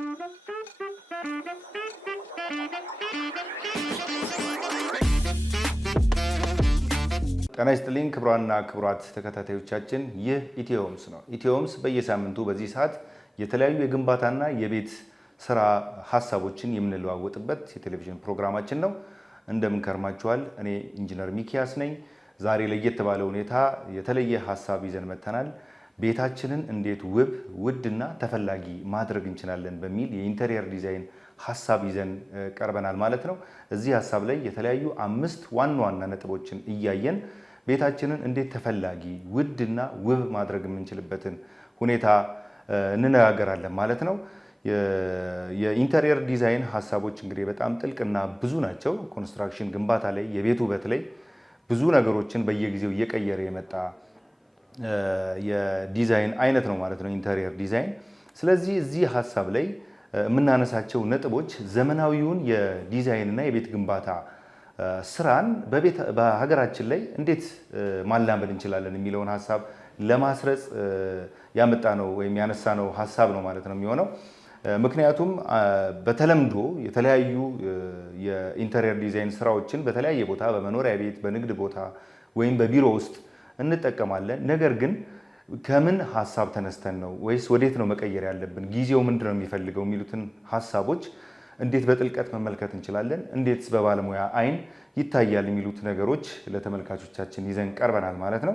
ጤና ይስጥልኝ ክቡራንና ክቡራት ተከታታዮቻችን፣ ይህ ኢትዮሆምስ ነው። ኢትዮሆምስ በየሳምንቱ በዚህ ሰዓት የተለያዩ የግንባታና የቤት ስራ ሐሳቦችን የምንለዋወጥበት የቴሌቪዥን ፕሮግራማችን ነው። እንደምን ከርማችኋል? እኔ ኢንጂነር ሚኪያስ ነኝ። ዛሬ ለየት ባለ ሁኔታ የተለየ ሐሳብ ይዘን መጥተናል። ቤታችንን እንዴት ውድና ተፈላጊ ማድረግ እንችላለን በሚል የኢንተሪየር ዲዛይን ሐሳብ ይዘን ቀርበናል ማለት ነው። እዚህ ሐሳብ ላይ የተለያዩ 5 ዋና ዋና ነጥቦችን እያየን ቤታችንን እንዴት ተፈላጊ ውድና ውብ ማድረግ የምንችልበትን ሁኔታ እንነጋገራለን ማለት ነው። የኢንተሪየር ዲዛይን ሐሳቦች እንግዲህ በጣም ጥልቅና ብዙ ናቸው። ኮንስትራክሽን ግንባታ ላይ የቤት ውበት ላይ ብዙ ነገሮችን በየጊዜው እየቀየረ የመጣ የዲዛይን አይነት ነው ማለት ነው ኢንተሪየር ዲዛይን። ስለዚህ እዚህ ሐሳብ ላይ የምናነሳቸው ነጥቦች ዘመናዊውን የዲዛይንና የቤት ግንባታ ስራን በሀገራችን ላይ እንዴት ማላመድ እንችላለን የሚለውን ሐሳብ ለማስረጽ ያመጣነው ወይም ያነሳነው ሐሳብ ነው ማለት ነው የሚሆነው። ምክንያቱም በተለምዶ የተለያዩ የኢንተሪየር ዲዛይን ስራዎችን በተለያየ ቦታ በመኖሪያ ቤት፣ በንግድ ቦታ ወይም በቢሮ ውስጥ እንጠቀማለን። ነገር ግን ከምን ሐሳብ ተነስተን ነው ወይስ ወዴት ነው መቀየር ያለብን፣ ጊዜው ምንድነው የሚፈልገው የሚሉትን ሐሳቦች እንዴት በጥልቀት መመልከት እንችላለን፣ እንዴት በባለሙያ አይን ይታያል የሚሉት ነገሮች ለተመልካቾቻችን ይዘን ቀርበናል ማለት ነው።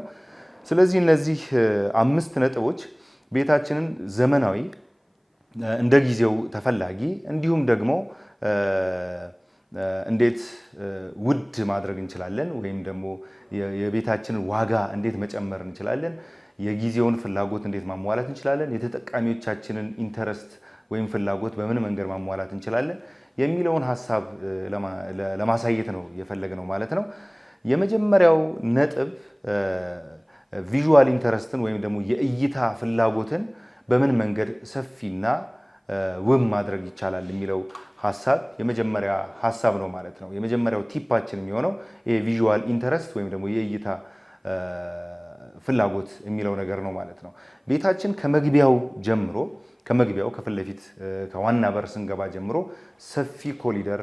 ስለዚህ እነዚህ 5 ነጥቦች ቤታችንን ዘመናዊ፣ እንደ ጊዜው ተፈላጊ እንዲሁም ደግሞ እንዴት ውድ ማድረግ እንችላለን ወይም ደግሞ የቤታችንን ዋጋ እንዴት መጨመር እንችላለን፣ የጊዜውን ፍላጎት እንዴት ማሟላት እንችላለን፣ የተጠቃሚዎቻችንን ኢንተረስት ወይም ፍላጎት በምን መንገድ ማሟላት እንችላለን የሚለውን ሐሳብ ለማሳየት ነው የፈለግነው ማለት ነው። የመጀመሪያው ነጥብ ቪዥዋል ኢንተረስትን ወይም ደግሞ የእይታ ፍላጎትን በምን መንገድ ሰፊና ውብ ማድረግ ይቻላል የሚለው ሐሳብ የመጀመሪያ ሐሳብ ነው ማለት ነው። የመጀመሪያው ቲፓችን የሚሆነው ይሄ ቪዥዋል ኢንተረስት ወይም ደግሞ የእይታ ፍላጎት የሚለው ነገር ነው ማለት ነው። ቤታችን ከመግቢያው ጀምሮ ከፊት ለፊት ከዋና በር ስንገባ ጀምሮ ሰፊ ኮሊደር፣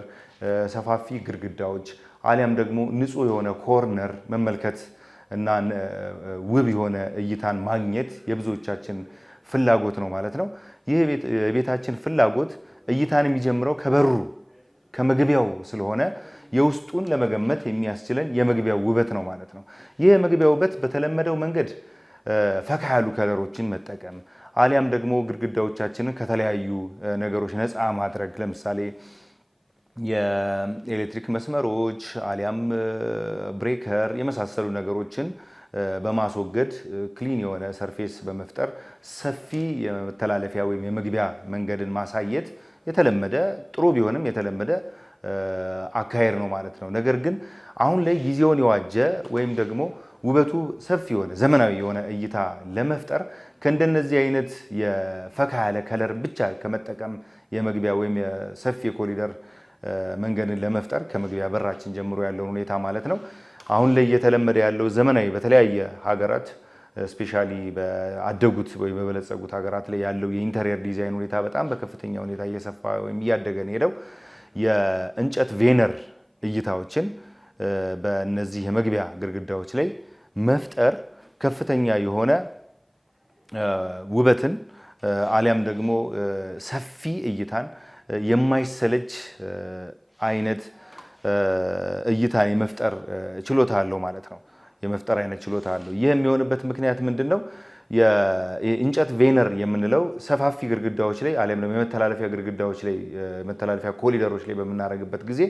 ሰፋፊ ግድግዳዎች አሊያም ደግሞ ንጹህ የሆነ ኮርነር መመልከት እና ውብ የሆነ እይታን ማግኘት የብዙዎቻችን ፍላጎት ነው ማለት ነው። ይህ የቤታችን ፍላጎት እይታን የሚጀምረው ከበሩ ከመግቢያው ስለሆነ የውስጡን ለመገመት የሚያስችለን የመግቢያው ውበት ነው ማለት ነው። ይህ የመግቢያው ውበት በተለመደው መንገድ ፈካ ያሉ ከለሮችን መጠቀም አሊያም ደግሞ ግድግዳዎቻችንን ከተለያዩ ነገሮች ነፃ ማድረግ፣ ለምሳሌ የኤሌክትሪክ መስመሮች አሊያም ብሬከር የመሳሰሉ ነገሮችን በማስወገድ ክሊን የሆነ ሰርፌስ በመፍጠር ሰፊ የመተላለፊያ ወይም የመግቢያ መንገድን ማሳየት የተለመደ ጥሩ ቢሆንም የተለመደ አካሄድ ነው ማለት ነው። ነገር ግን አሁን ላይ ጊዜውን የዋጀ ወይም ደግሞ ውበቱ ሰፊ የሆነ ዘመናዊ የሆነ እይታ ለመፍጠር ከእንደነዚህ አይነት የፈካ ያለ ከለር ብቻ ከመጠቀም የመግቢያ ወይም የሰፊ የኮሪደር መንገድን ለመፍጠር ከመግቢያ በራችን ጀምሮ ያለውን ሁኔታ ማለት ነው አሁን ላይ እየተለመደ ያለው ዘመናዊ በተለያየ ሀገራት ስፔሻሊ በአደጉት ወይ በበለጸጉት ሀገራት ላይ ያለው የኢንተሪየር ዲዛይን ሁኔታ በጣም በከፍተኛ ሁኔታ እየሰፋ ወይም እያደገ ነው ሄደው የእንጨት ቬነር እይታዎችን በእነዚህ የመግቢያ ግድግዳዎች ላይ መፍጠር ከፍተኛ የሆነ ውበትን አሊያም ደግሞ ሰፊ እይታን የማይሰለች አይነት እይታን የመፍጠር ችሎታ አለው ማለት ነው። የመፍጠር አይነት ችሎታ አለው። ይህ የሚሆንበት ምክንያት ምንድነው? የእንጨት ቬነር የምንለው ሰፋፊ ግድግዳዎች ላይ አሊያም ደግሞ የመተላለፊያ ግድግዳዎች ላይ መተላለፊያ ኮሊደሮች ላይ በምናደርግበት ጊዜ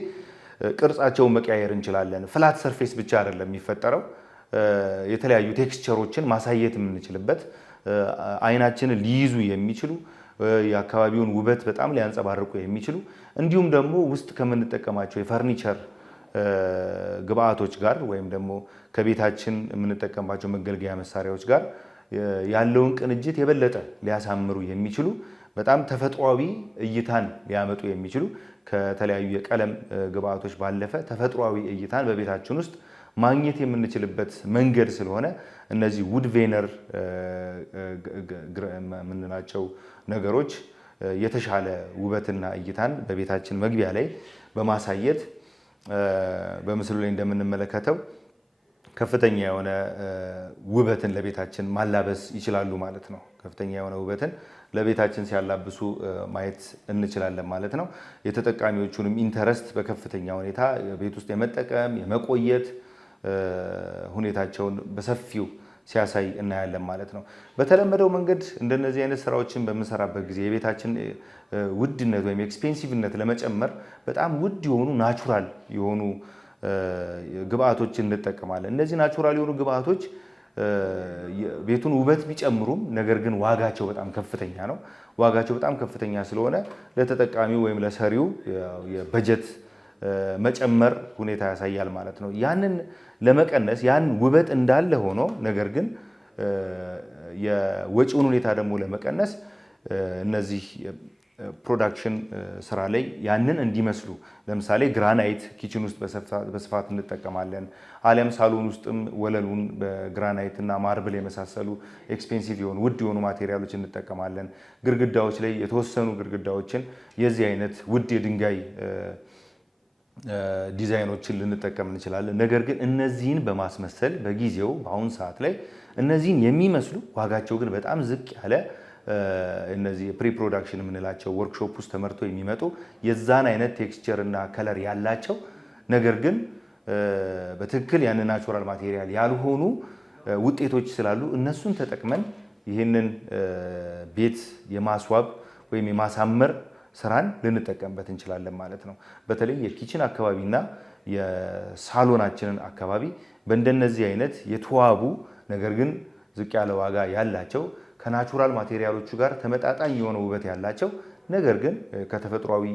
ቅርጻቸውን መቀያየር እንችላለን። ፍላት ሰርፌስ ብቻ አይደለም የሚፈጠረው፣ የተለያዩ ቴክስቸሮችን ማሳየት የምንችልበት አይናችንን ሊይዙ የሚችሉ የአካባቢውን ውበት በጣም ሊያንጸባርቁ የሚችሉ እንዲሁም ደግሞ ውስጥ ከምንጠቀማቸው የፈርኒቸር ግብአቶች ጋር ወይም ደግሞ ከቤታችን የምንጠቀምባቸው መገልገያ መሳሪያዎች ጋር ያለውን ቅንጅት የበለጠ ሊያሳምሩ የሚችሉ በጣም ተፈጥሯዊ እይታን ሊያመጡ የሚችሉ ከተለያዩ የቀለም ግብአቶች ባለፈ ተፈጥሯዊ እይታን በቤታችን ውስጥ ማግኘት የምንችልበት መንገድ ስለሆነ እነዚህ ውድ ቬነር የምንላቸው ነገሮች የተሻለ ውበትና እይታን በቤታችን መግቢያ ላይ በማሳየት በምስሉ ላይ እንደምንመለከተው ከፍተኛ የሆነ ውበትን ለቤታችን ማላበስ ይችላሉ ማለት ነው። ከፍተኛ የሆነ ውበትን ለቤታችን ሲያላብሱ ማየት እንችላለን ማለት ነው። የተጠቃሚዎቹንም ኢንተረስት በከፍተኛ ሁኔታ ቤት ውስጥ የመጠቀም የመቆየት ሁኔታቸውን በሰፊው ሲያሳይ እናያለን ማለት ነው። በተለመደው መንገድ እንደነዚህ አይነት ስራዎችን በምንሰራበት ጊዜ የቤታችን ውድነት ወይም ኤክስፔንሲቭነት ለመጨመር በጣም ውድ የሆኑ ናቹራል የሆኑ ግብአቶችን እንጠቀማለን። እነዚህ ናቹራል የሆኑ ግብአቶች ቤቱን ውበት ቢጨምሩም ነገር ግን ዋጋቸው በጣም ከፍተኛ ነው። ዋጋቸው በጣም ከፍተኛ ስለሆነ ለተጠቃሚው ወይም ለሰሪው የበጀት መጨመር ሁኔታ ያሳያል ማለት ነው። ያንን ለመቀነስ ያን ውበት እንዳለ ሆኖ ነገር ግን የወጪውን ሁኔታ ደግሞ ለመቀነስ እነዚህ ፕሮዳክሽን ስራ ላይ ያንን እንዲመስሉ ለምሳሌ ግራናይት ኪችን ውስጥ በስፋት እንጠቀማለን። አሊያም ሳሎን ውስጥም ወለሉን በግራናይት እና ማርብል የመሳሰሉ ኤክስፔንሲቭ የሆኑ ውድ የሆኑ ማቴሪያሎች እንጠቀማለን። ግድግዳዎች ላይ የተወሰኑ ግድግዳዎችን የዚህ አይነት ውድ የድንጋይ ዲዛይኖችን ልንጠቀም እንችላለን። ነገር ግን እነዚህን በማስመሰል በጊዜው በአሁን ሰዓት ላይ እነዚህን የሚመስሉ ዋጋቸው ግን በጣም ዝቅ ያለ እነዚህ ፕሪ ፕሮዳክሽን የምንላቸው ወርክሾፕ ውስጥ ተመርተው የሚመጡ የዛን አይነት ቴክስቸር እና ከለር ያላቸው ነገር ግን በትክክል ያን ናቹራል ማቴሪያል ያልሆኑ ውጤቶች ስላሉ እነሱን ተጠቅመን ይህንን ቤት የማስዋብ ወይም የማሳመር ስራን ልንጠቀምበት እንችላለን ማለት ነው። በተለይ የኪችን አካባቢና የሳሎናችንን አካባቢ በእንደነዚህ አይነት የተዋቡ ነገር ግን ዝቅ ያለ ዋጋ ያላቸው ከናቹራል ማቴሪያሎቹ ጋር ተመጣጣኝ የሆነ ውበት ያላቸው ነገር ግን ከተፈጥሯዊ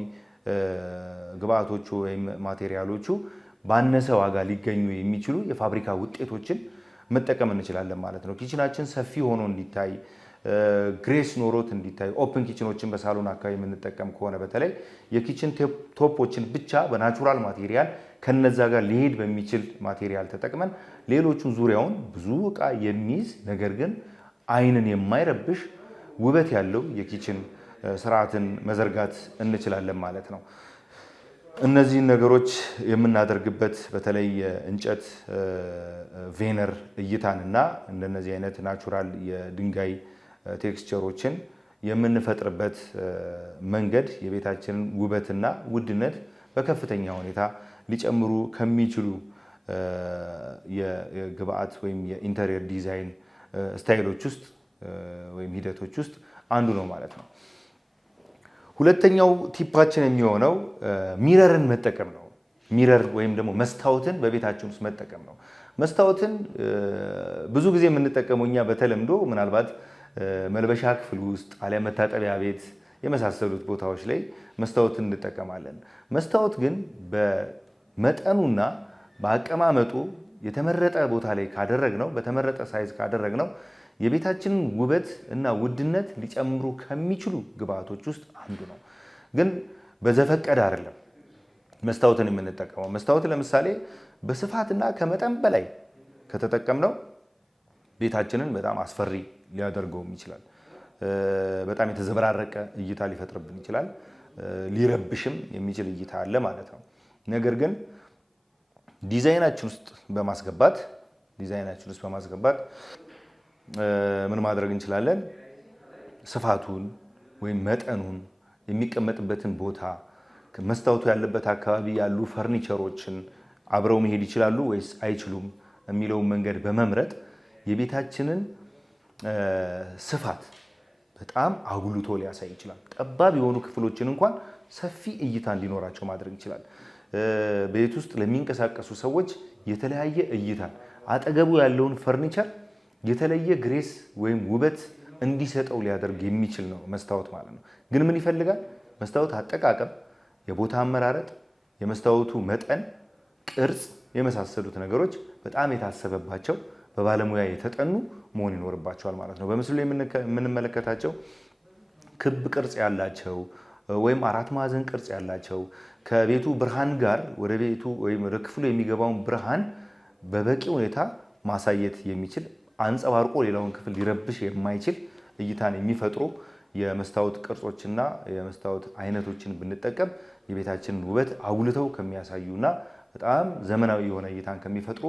ግብአቶቹ ወይም ማቴሪያሎቹ ባነሰ ዋጋ ሊገኙ የሚችሉ የፋብሪካ ውጤቶችን መጠቀም እንችላለን ማለት ነው። ኪችናችን ሰፊ ሆኖ እንዲታይ ግሬስ ኖሮት እንዲታይ ኦፕን ኪችኖችን በሳሎን አካባቢ የምንጠቀም ከሆነ በተለይ የኪችን ቶፖችን ብቻ በናቹራል ማቴሪያል ከነዛ ጋር ሊሄድ በሚችል ማቴሪያል ተጠቅመን ሌሎቹን ዙሪያውን ብዙ እቃ የሚይዝ ነገር ግን አይንን የማይረብሽ ውበት ያለው የኪችን ስርዓትን መዘርጋት እንችላለን ማለት ነው። እነዚህን ነገሮች የምናደርግበት በተለይ የእንጨት ቬነር እይታንና እንደነዚህ አይነት ናቹራል የድንጋይ ቴክስቸሮችን የምንፈጥርበት መንገድ የቤታችንን ውበትና ውድነት በከፍተኛ ሁኔታ ሊጨምሩ ከሚችሉ የግብአት ወይም የኢንተሪየር ዲዛይን ስታይሎች ውስጥ ወይም ሂደቶች ውስጥ አንዱ ነው ማለት ነው። ሁለተኛው ቲፓችን የሚሆነው ሚረርን መጠቀም ነው። ሚረር ወይም ደግሞ መስታወትን በቤታችን ውስጥ መጠቀም ነው። መስታወትን ብዙ ጊዜ የምንጠቀመው እኛ በተለምዶ ምናልባት መልበሻ ክፍል ውስጥ አሊያ መታጠቢያ ቤት የመሳሰሉት ቦታዎች ላይ መስታወትን እንጠቀማለን። መስታወት ግን በመጠኑና በአቀማመጡ የተመረጠ ቦታ ላይ ካደረግነው በተመረጠ ሳይዝ ካደረግነው የቤታችንን ውበት እና ውድነት ሊጨምሩ ከሚችሉ ግብአቶች ውስጥ አንዱ ነው። ግን በዘፈቀደ አይደለም መስታወትን የምንጠቀመው። መስታወት ለምሳሌ በስፋትና ከመጠን በላይ ከተጠቀምነው ቤታችንን በጣም አስፈሪ ሊያደርገውም ይችላል። በጣም የተዘበራረቀ እይታ ሊፈጥርብን ይችላል። ሊረብሽም የሚችል እይታ አለ ማለት ነው። ነገር ግን ዲዛይናችን ውስጥ በማስገባት ምን ማድረግ እንችላለን? ስፋቱን ወይም መጠኑን፣ የሚቀመጥበትን ቦታ፣ መስታወቱ ያለበት አካባቢ ያሉ ፈርኒቸሮችን አብረው መሄድ ይችላሉ ወይስ አይችሉም የሚለውን መንገድ በመምረጥ የቤታችንን ስፋት በጣም አጉልቶ ሊያሳይ ይችላል። ጠባብ የሆኑ ክፍሎችን እንኳን ሰፊ እይታ እንዲኖራቸው ማድረግ ይችላል። ቤት ውስጥ ለሚንቀሳቀሱ ሰዎች የተለያየ እይታን አጠገቡ ያለውን ፈርኒቸር የተለየ ግሬስ ወይም ውበት እንዲሰጠው ሊያደርግ የሚችል ነው መስታወት ማለት ነው። ግን ምን ይፈልጋል? መስታወት አጠቃቀም፣ የቦታ አመራረጥ፣ የመስታወቱ መጠን፣ ቅርጽ የመሳሰሉት ነገሮች በጣም የታሰበባቸው በባለሙያ የተጠኑ መሆን ይኖርባቸዋል ማለት ነው። በምስሉ ላይ የምንመለከታቸው ክብ ቅርጽ ያላቸው ወይም አራት ማዕዘን ቅርጽ ያላቸው ከቤቱ ብርሃን ጋር ወደ ቤቱ ወይም ወደ ክፍሉ የሚገባውን ብርሃን በበቂ ሁኔታ ማሳየት የሚችል አንጸባርቆ ሌላውን ክፍል ሊረብሽ የማይችል እይታን የሚፈጥሩ የመስታወት ቅርጾችና የመስታወት አይነቶችን ብንጠቀም የቤታችንን ውበት አጉልተው ከሚያሳዩና በጣም ዘመናዊ የሆነ እይታን ከሚፈጥሩ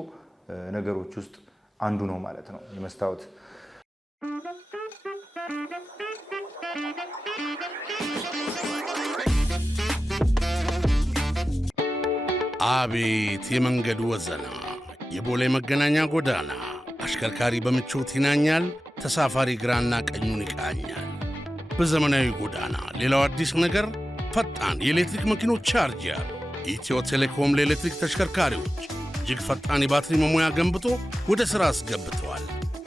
ነገሮች ውስጥ አንዱ ነው ማለት ነው የመስታወት። አቤት የመንገዱ ወዘና! የቦሌ መገናኛ ጎዳና አሽከርካሪ በምቾት ይናኛል፣ ተሳፋሪ ግራና ቀኙን ይቃኛል። በዘመናዊ ጎዳና ሌላው አዲስ ነገር ፈጣን የኤሌክትሪክ መኪኖች ቻርጀር። ኢትዮ ቴሌኮም ለኤሌክትሪክ ተሽከርካሪዎች እጅግ ፈጣን የባትሪ መሙያ ገንብቶ ወደ ሥራ አስገብተዋል።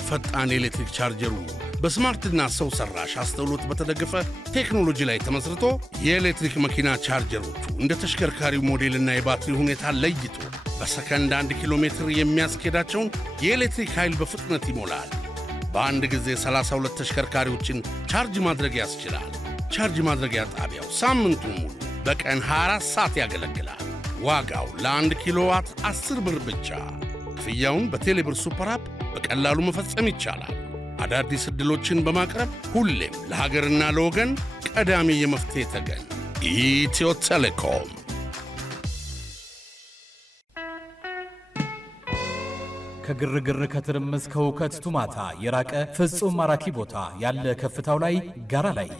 ፈጣን የኤሌክትሪክ ቻርጀሩ በስማርትና ሰው ሰራሽ አስተውሎት በተደገፈ ቴክኖሎጂ ላይ ተመስርቶ የኤሌክትሪክ መኪና ቻርጀሮቹ እንደ ተሽከርካሪው ሞዴልና የባትሪ ሁኔታ ለይቶ በሰከንድ 1 ኪሎ ሜትር የሚያስኬዳቸውን የኤሌክትሪክ ኃይል በፍጥነት ይሞላል። በአንድ ጊዜ 32 ተሽከርካሪዎችን ቻርጅ ማድረግ ያስችላል። ቻርጅ ማድረጊያ ጣቢያው ሳምንቱ ሙሉ በቀን 24 ሰዓት ያገለግላል። ዋጋው ለ1 ኪሎዋት 10 ብር ብቻ። ክፍያውን በቴሌብር ሱፐር አፕ በቀላሉ መፈጸም ይቻላል። አዳዲስ ዕድሎችን በማቅረብ ሁሌም ለሀገርና ለወገን ቀዳሚ የመፍትሄ ተገን ኢትዮ ቴሌኮም። ከግርግር ከትርምስ ከውከት ቱማታ የራቀ ፍጹም ማራኪ ቦታ ያለ ከፍታው ላይ ጋራ ላይ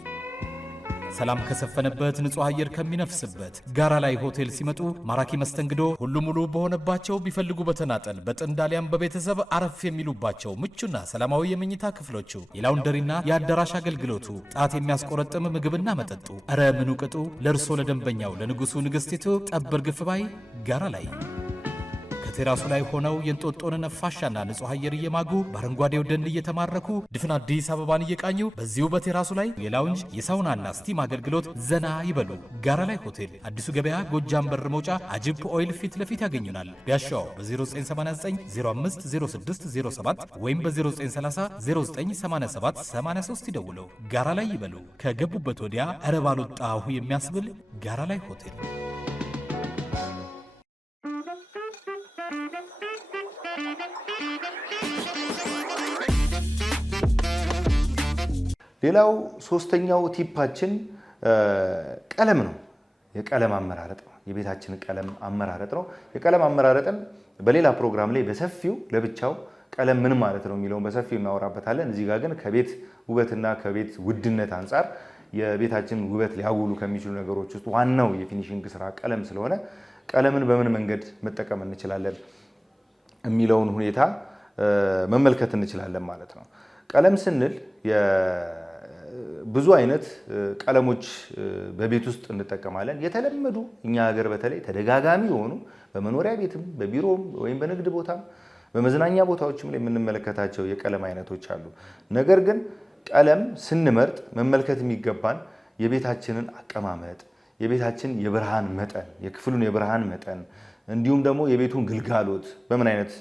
ሰላም ከሰፈነበት ንጹህ አየር ከሚነፍስበት ጋራ ላይ ሆቴል ሲመጡ ማራኪ መስተንግዶ ሁሉ ሙሉ በሆነባቸው ቢፈልጉ በተናጠል በጥንድ አሊያም በቤተሰብ አረፍ የሚሉባቸው ምቹና ሰላማዊ የመኝታ ክፍሎቹ የላውንደሪና የአዳራሽ አገልግሎቱ ጣት የሚያስቆረጥም ምግብና መጠጡ እረ ምኑ ቅጡ ለእርሶ ለደንበኛው ለንጉሱ ንግሥቲቱ ጠብር ግፍ ባይ ጋራ ላይ ቴራሱ ላይ ሆነው የእንጦጦን ነፋሻና ንጹህ አየር እየማጉ በአረንጓዴው ደን እየተማረኩ ድፍን አዲስ አበባን እየቃኙ በዚሁ በቴራሱ ላይ የላውንጅ የሳውናና ስቲም አገልግሎት ዘና ይበሉ። ጋራ ላይ ሆቴል አዲሱ ገበያ ጎጃም በር መውጫ አጅፕ ኦይል ፊት ለፊት ያገኙናል። ቢያሻው በ0989 050607 ወይም በ0930 098783 ይደውለው። ጋራ ላይ ይበሉ። ከገቡበት ወዲያ እረ ባልወጣሁ የሚያስብል ጋራ ላይ ሆቴል። ሌላው ሶስተኛው ቲፓችን ቀለም ነው። የቀለም አመራረጥ ነው። የቤታችን ቀለም አመራረጥ ነው። የቀለም አመራረጥን በሌላ ፕሮግራም ላይ በሰፊው ለብቻው ቀለም ምን ማለት ነው የሚለውን በሰፊው እናወራበታለን። እዚህ ጋር ግን ከቤት ውበትና ከቤት ውድነት አንጻር የቤታችን ውበት ሊያውሉ ከሚችሉ ነገሮች ውስጥ ዋናው የፊኒሺንግ ስራ ቀለም ስለሆነ ቀለምን በምን መንገድ መጠቀም እንችላለን የሚለውን ሁኔታ መመልከት እንችላለን ማለት ነው። ቀለም ስንል ብዙ አይነት ቀለሞች በቤት ውስጥ እንጠቀማለን። የተለመዱ እኛ ሀገር በተለይ ተደጋጋሚ የሆኑ በመኖሪያ ቤትም በቢሮም ወይም በንግድ ቦታም በመዝናኛ ቦታዎችም ላይ የምንመለከታቸው የቀለም አይነቶች አሉ። ነገር ግን ቀለም ስንመርጥ መመልከት የሚገባን የቤታችንን አቀማመጥ፣ የቤታችን የብርሃን መጠን፣ የክፍሉን የብርሃን መጠን እንዲሁም ደግሞ የቤቱን ግልጋሎት በምን አይነት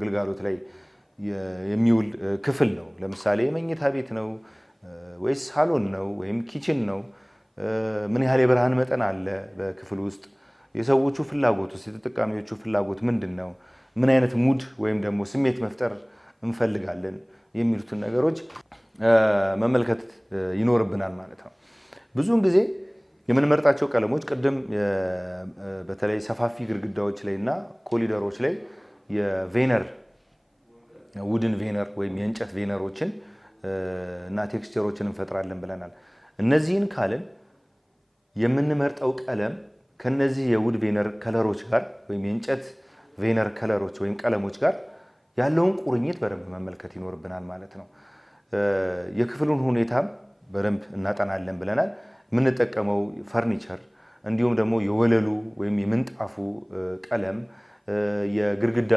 ግልጋሎት ላይ የሚውል ክፍል ነው። ለምሳሌ የመኝታ ቤት ነው ወይስ ሳሎን ነው ወይም ኪችን ነው? ምን ያህል የብርሃን መጠን አለ በክፍል ውስጥ? የሰዎቹ ፍላጎት ውስጥ የተጠቃሚዎቹ ፍላጎት ምንድን ነው? ምን አይነት ሙድ ወይም ደግሞ ስሜት መፍጠር እንፈልጋለን የሚሉትን ነገሮች መመልከት ይኖርብናል ማለት ነው። ብዙውን ጊዜ የምንመርጣቸው ቀለሞች ቅድም በተለይ ሰፋፊ ግድግዳዎች ላይ እና ኮሊደሮች ላይ የቬነር ውድን ቬነር ወይም የእንጨት ቬነሮችን እና ቴክስቸሮችን እንፈጥራለን ብለናል። እነዚህን ካልን የምንመርጠው ቀለም ከነዚህ የውድ ቬነር ከለሮች ጋር ወይም የእንጨት ቬነር ከለሮች ወይም ቀለሞች ጋር ያለውን ቁርኝት በደንብ መመልከት ይኖርብናል ማለት ነው። የክፍሉን ሁኔታም በደንብ እናጠናለን ብለናል። የምንጠቀመው ፈርኒቸር እንዲሁም ደግሞ የወለሉ ወይም የምንጣፉ ቀለም የግድግዳ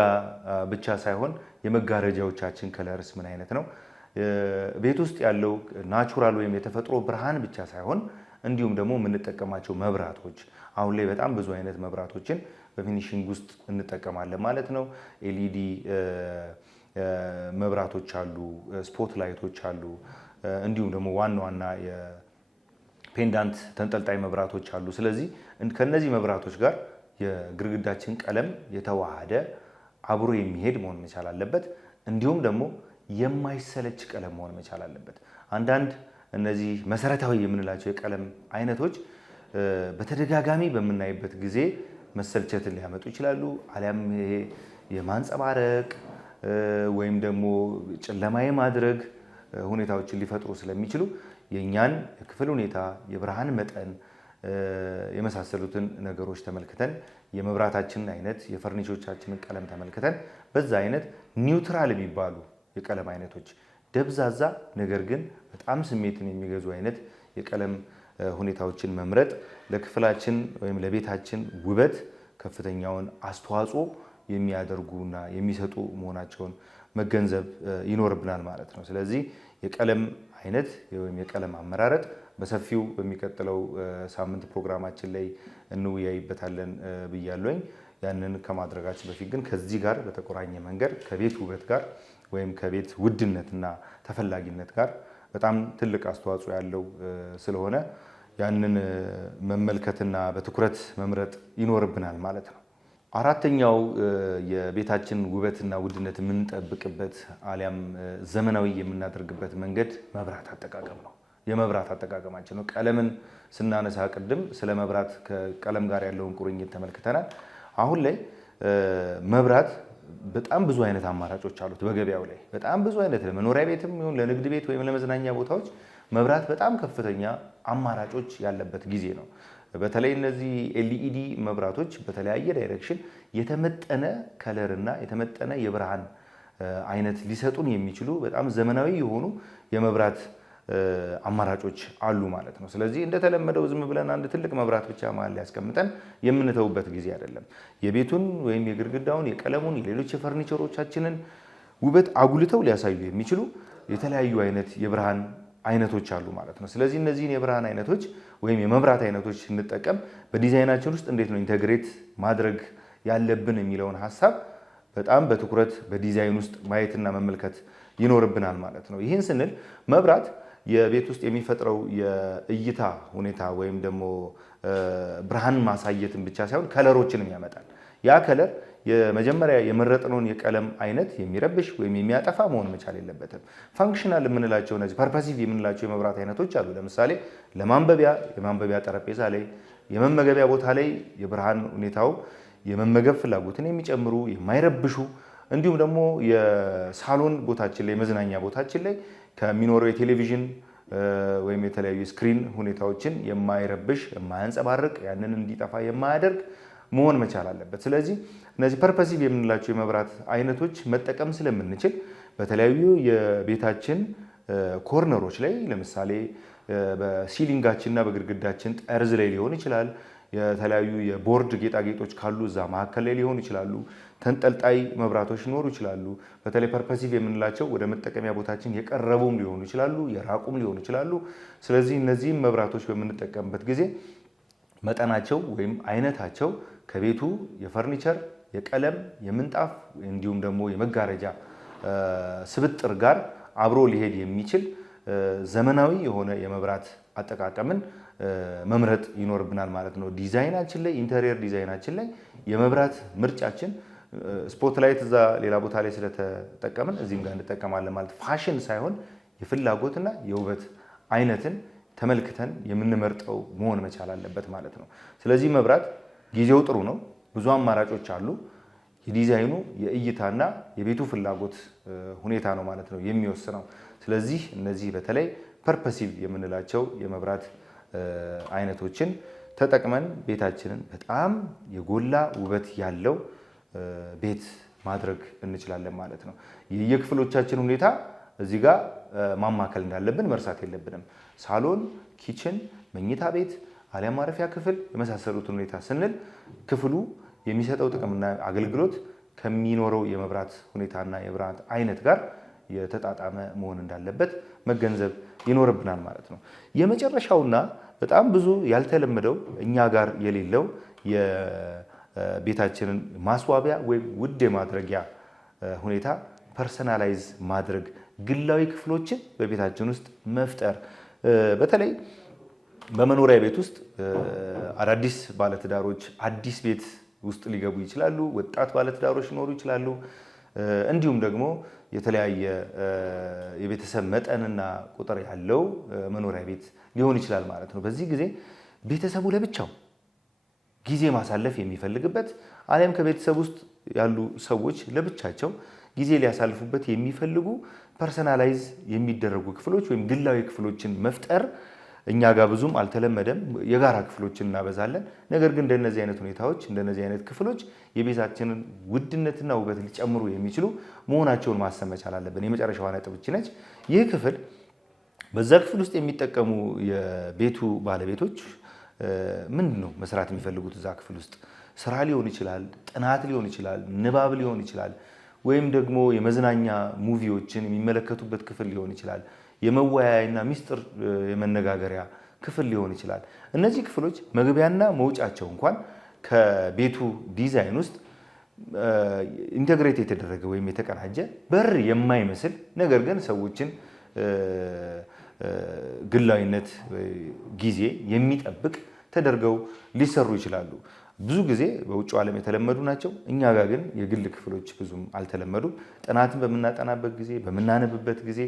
ብቻ ሳይሆን የመጋረጃዎቻችን ከለርስ ምን አይነት ነው? ቤት ውስጥ ያለው ናቹራል ወይም የተፈጥሮ ብርሃን ብቻ ሳይሆን እንዲሁም ደግሞ የምንጠቀማቸው መብራቶች፣ አሁን ላይ በጣም ብዙ አይነት መብራቶችን በፊኒሺንግ ውስጥ እንጠቀማለን ማለት ነው። ኤልኢዲ መብራቶች አሉ፣ ስፖት ላይቶች አሉ፣ እንዲሁም ደግሞ ዋና ዋና የፔንዳንት ተንጠልጣይ መብራቶች አሉ። ስለዚህ ከነዚህ መብራቶች ጋር የግድግዳችን ቀለም የተዋሃደ አብሮ የሚሄድ መሆን መቻል አለበት። እንዲሁም ደግሞ የማይሰለች ቀለም መሆን መቻል አለበት። አንዳንድ እነዚህ መሰረታዊ የምንላቸው የቀለም አይነቶች በተደጋጋሚ በምናይበት ጊዜ መሰልቸትን ሊያመጡ ይችላሉ። አሊያም ይሄ የማንጸባረቅ ወይም ደግሞ ጨለማ የማድረግ ሁኔታዎችን ሊፈጥሩ ስለሚችሉ የኛን የክፍል ሁኔታ፣ የብርሃን መጠን የመሳሰሉትን ነገሮች ተመልክተን የመብራታችንን አይነት፣ የፈርኒቾቻችንን ቀለም ተመልክተን በዛ አይነት ኒውትራል የሚባሉ የቀለም አይነቶች ደብዛዛ ነገር ግን በጣም ስሜትን የሚገዙ አይነት የቀለም ሁኔታዎችን መምረጥ ለክፍላችን ወይም ለቤታችን ውበት ከፍተኛውን አስተዋጽኦ የሚያደርጉና የሚሰጡ መሆናቸውን መገንዘብ ይኖርብናል ማለት ነው። ስለዚህ የቀለም አይነት ወይም የቀለም አመራረጥ በሰፊው በሚቀጥለው ሳምንት ፕሮግራማችን ላይ እንወያይበታለን ብያለሁኝ። ያንን ከማድረጋችን በፊት ግን ከዚህ ጋር በተቆራኘ መንገድ ከቤት ውበት ጋር ወይም ከቤት ውድነትና ተፈላጊነት ጋር በጣም ትልቅ አስተዋጽኦ ያለው ስለሆነ ያንን መመልከትና በትኩረት መምረጥ ይኖርብናል ማለት ነው። አራተኛው የቤታችን ውበትና ውድነት የምንጠብቅበት አሊያም ዘመናዊ የምናደርግበት መንገድ መብራት አጠቃቀም ነው። የመብራት አጠቃቀማችን ነው። ቀለምን ስናነሳ ቅድም ስለ መብራት ከቀለም ጋር ያለውን ቁርኝት ተመልክተናል። አሁን ላይ መብራት በጣም ብዙ አይነት አማራጮች አሉት። በገበያው ላይ በጣም ብዙ አይነት ለመኖሪያ ቤትም ይሁን ለንግድ ቤት ወይም ለመዝናኛ ቦታዎች መብራት በጣም ከፍተኛ አማራጮች ያለበት ጊዜ ነው። በተለይ እነዚህ ኤልኢዲ መብራቶች በተለያየ ዳይሬክሽን የተመጠነ ከለርና የተመጠነ የብርሃን አይነት ሊሰጡን የሚችሉ በጣም ዘመናዊ የሆኑ የመብራት አማራጮች አሉ ማለት ነው። ስለዚህ እንደተለመደው ዝም ብለን አንድ ትልቅ መብራት ብቻ መሀል ላይ ያስቀምጠን የምንተውበት ጊዜ አይደለም። የቤቱን ወይም የግድግዳውን፣ የቀለሙን፣ የሌሎች የፈርኒቸሮቻችንን ውበት አጉልተው ሊያሳዩ የሚችሉ የተለያዩ አይነት የብርሃን አይነቶች አሉ ማለት ነው። ስለዚህ እነዚህን የብርሃን አይነቶች ወይም የመብራት አይነቶች ስንጠቀም በዲዛይናችን ውስጥ እንዴት ነው ኢንተግሬት ማድረግ ያለብን የሚለውን ሀሳብ በጣም በትኩረት በዲዛይን ውስጥ ማየትና መመልከት ይኖርብናል ማለት ነው። ይህን ስንል መብራት የቤት ውስጥ የሚፈጥረው የእይታ ሁኔታ ወይም ደግሞ ብርሃን ማሳየትን ብቻ ሳይሆን ከለሮችንም ያመጣል። ያ ከለር የመጀመሪያ የመረጥነውን የቀለም አይነት የሚረብሽ ወይም የሚያጠፋ መሆን መቻል የለበትም። ፋንክሽናል የምንላቸው እነዚህ ፐርፐሲቭ የምንላቸው የመብራት አይነቶች አሉ። ለምሳሌ ለማንበቢያ የማንበቢያ ጠረጴዛ ላይ፣ የመመገቢያ ቦታ ላይ የብርሃን ሁኔታው የመመገብ ፍላጎትን የሚጨምሩ የማይረብሹ፣ እንዲሁም ደግሞ የሳሎን ቦታችን ላይ የመዝናኛ ቦታችን ላይ ከሚኖረው የቴሌቪዥን ወይም የተለያዩ ስክሪን ሁኔታዎችን የማይረብሽ የማያንጸባርቅ ያንን እንዲጠፋ የማያደርግ መሆን መቻል አለበት። ስለዚህ እነዚህ ፐርፐሲቭ የምንላቸው የመብራት አይነቶች መጠቀም ስለምንችል በተለያዩ የቤታችን ኮርነሮች ላይ ለምሳሌ በሲሊንጋችንና በግድግዳችን ጠርዝ ላይ ሊሆን ይችላል። የተለያዩ የቦርድ ጌጣጌጦች ካሉ እዛ መካከል ላይ ሊሆኑ ይችላሉ። ተንጠልጣይ መብራቶች ሊኖሩ ይችላሉ። በተለይ ፐርፐሲቭ የምንላቸው ወደ መጠቀሚያ ቦታችን የቀረቡም ሊሆኑ ይችላሉ፣ የራቁም ሊሆኑ ይችላሉ። ስለዚህ እነዚህም መብራቶች በምንጠቀምበት ጊዜ መጠናቸው ወይም አይነታቸው ከቤቱ የፈርኒቸር፣ የቀለም፣ የምንጣፍ እንዲሁም ደግሞ የመጋረጃ ስብጥር ጋር አብሮ ሊሄድ የሚችል ዘመናዊ የሆነ የመብራት አጠቃቀምን መምረጥ ይኖርብናል ማለት ነው። ዲዛይናችን ላይ ኢንተሪየር ዲዛይናችን ላይ የመብራት ምርጫችን ስፖትላይት እዛ ሌላ ቦታ ላይ ስለተጠቀምን እዚህም ጋር እንጠቀማለን ማለት ፋሽን ሳይሆን የፍላጎትና የውበት አይነትን ተመልክተን የምንመርጠው መሆን መቻል አለበት ማለት ነው። ስለዚህ መብራት ጊዜው ጥሩ ነው፣ ብዙ አማራጮች አሉ። የዲዛይኑ የእይታና የቤቱ ፍላጎት ሁኔታ ነው ማለት ነው የሚወስነው። ስለዚህ እነዚህ በተለይ ፐርፐሲቭ የምንላቸው የመብራት አይነቶችን ተጠቅመን ቤታችንን በጣም የጎላ ውበት ያለው ቤት ማድረግ እንችላለን ማለት ነው። የየክፍሎቻችን ሁኔታ እዚህ ጋር ማማከል እንዳለብን መርሳት የለብንም። ሳሎን፣ ኪችን፣ መኝታ ቤት አሊያም ማረፊያ ክፍል የመሳሰሉትን ሁኔታ ስንል ክፍሉ የሚሰጠው ጥቅምና አገልግሎት ከሚኖረው የመብራት ሁኔታና የብርሃን አይነት ጋር የተጣጣመ መሆን እንዳለበት መገንዘብ ይኖርብናል ማለት ነው። የመጨረሻውና በጣም ብዙ ያልተለመደው እኛ ጋር የሌለው የቤታችንን ማስዋቢያ ወይም ውድ የማድረጊያ ሁኔታ ፐርሰናላይዝ ማድረግ፣ ግላዊ ክፍሎችን በቤታችን ውስጥ መፍጠር። በተለይ በመኖሪያ ቤት ውስጥ አዳዲስ ባለትዳሮች አዲስ ቤት ውስጥ ሊገቡ ይችላሉ። ወጣት ባለትዳሮች ሊኖሩ ይችላሉ። እንዲሁም ደግሞ የተለያየ የቤተሰብ መጠንና ቁጥር ያለው መኖሪያ ቤት ሊሆን ይችላል ማለት ነው። በዚህ ጊዜ ቤተሰቡ ለብቻው ጊዜ ማሳለፍ የሚፈልግበት አሊያም ከቤተሰብ ውስጥ ያሉ ሰዎች ለብቻቸው ጊዜ ሊያሳልፉበት የሚፈልጉ ፐርሰናላይዝ የሚደረጉ ክፍሎች ወይም ግላዊ ክፍሎችን መፍጠር እኛ ጋር ብዙም አልተለመደም። የጋራ ክፍሎችን እናበዛለን። ነገር ግን እንደነዚህ አይነት ሁኔታዎች እንደነዚህ አይነት ክፍሎች የቤታችንን ውድነትና ውበት ሊጨምሩ የሚችሉ መሆናቸውን ማሰብ መቻል አለብን። የመጨረሻዋ ነጥብ እቺ ነች። ይህ ክፍል በዛ ክፍል ውስጥ የሚጠቀሙ የቤቱ ባለቤቶች ምንድን ነው መስራት የሚፈልጉት? እዛ ክፍል ውስጥ ስራ ሊሆን ይችላል፣ ጥናት ሊሆን ይችላል፣ ንባብ ሊሆን ይችላል፣ ወይም ደግሞ የመዝናኛ ሙቪዎችን የሚመለከቱበት ክፍል ሊሆን ይችላል፣ የመወያያና ሚስጥር የመነጋገሪያ ክፍል ሊሆን ይችላል። እነዚህ ክፍሎች መግቢያና መውጫቸው እንኳን ከቤቱ ዲዛይን ውስጥ ኢንተግሬት የተደረገ ወይም የተቀናጀ በር የማይመስል ነገር ግን ሰዎችን ግላዊነት ጊዜ የሚጠብቅ ተደርገው ሊሰሩ ይችላሉ። ብዙ ጊዜ በውጭ ዓለም የተለመዱ ናቸው። እኛ ጋር ግን የግል ክፍሎች ብዙም አልተለመዱም። ጥናትን በምናጠናበት ጊዜ፣ በምናነብበት ጊዜ፣